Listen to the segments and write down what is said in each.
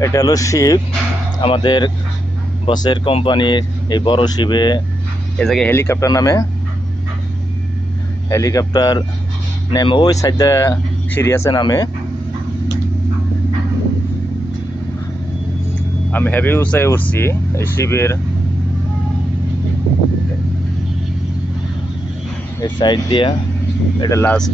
এটা হলো শিপ, আমাদের বসের কোম্পানির এই বড় শিপে এ জায়গায় হেলিকপ্টার নামে। হেলিকপ্টার নেমে ওই সাইডটা সিঁড়ি আছে নামে। আমি হেভি উঁচাই উঠছি এই শিপের এই সাইড দিয়া। এটা লাস্ট।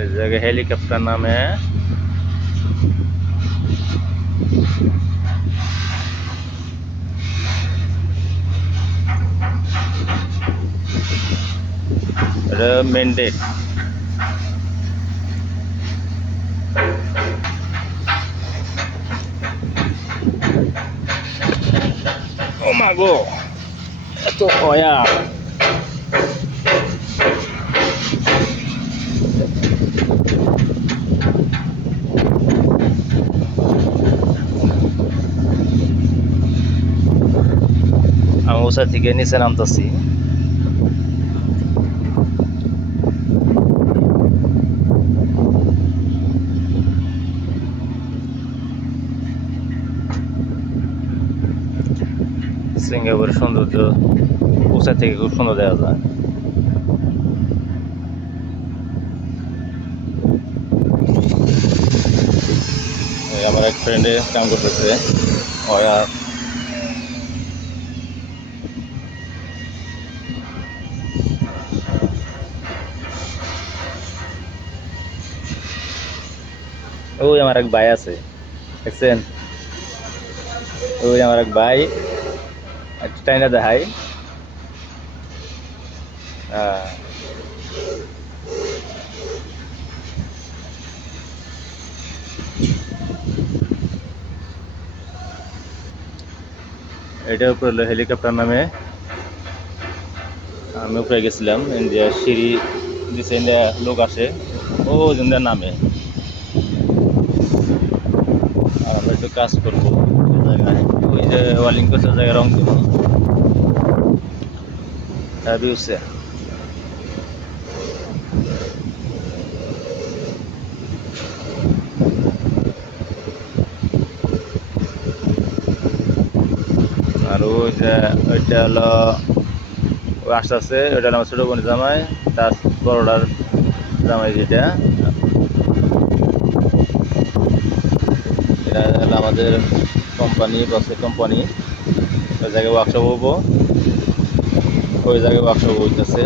এই জায়গায় হেলিকপ্টার নামে। এটা মেন ডেক। ও মা গো, এত কয়া। আমি উঁচা থেকে নিচে নামতেছি। সিঙ্গাপুরের সৌন্দর্য উঁচা থেকে খুব সুন্দর দেখা যায়। আমার এক ফ্রেন্ডে কাম করতেছে। ওরা ওই আমার এক ভাই আছে, দেখছেন? ওই আমার এক ভাই একটা টাইনা দেখাই। এটার উপরে হলো হেলিকপ্টার নামে। আমি উপরে গেছিলাম, ইন্ডিয়া সিঁড়ি দিছে, ইন্ডিয়া লোক আসে ও ইন্ডিয়া নামে। আর আমরা একটু কাজ করবো জায়গায়, ওই যে ওয়ালিং করছে জায়গায় রং দিব। হ্যাভি হচ্ছে। আর ওই যে ওইটা হলো ওই আস্তে আস্তে, ওইটা আমার ছোটো বোনের জামাই, তার বড়টার জামাই যেটা। এটা হলো আমাদের কোম্পানি, বসের কোম্পানি। ওই জায়গায় ওয়ার্কশপ হবো, ওই জায়গায় ওয়ার্কশপ হইতেছে।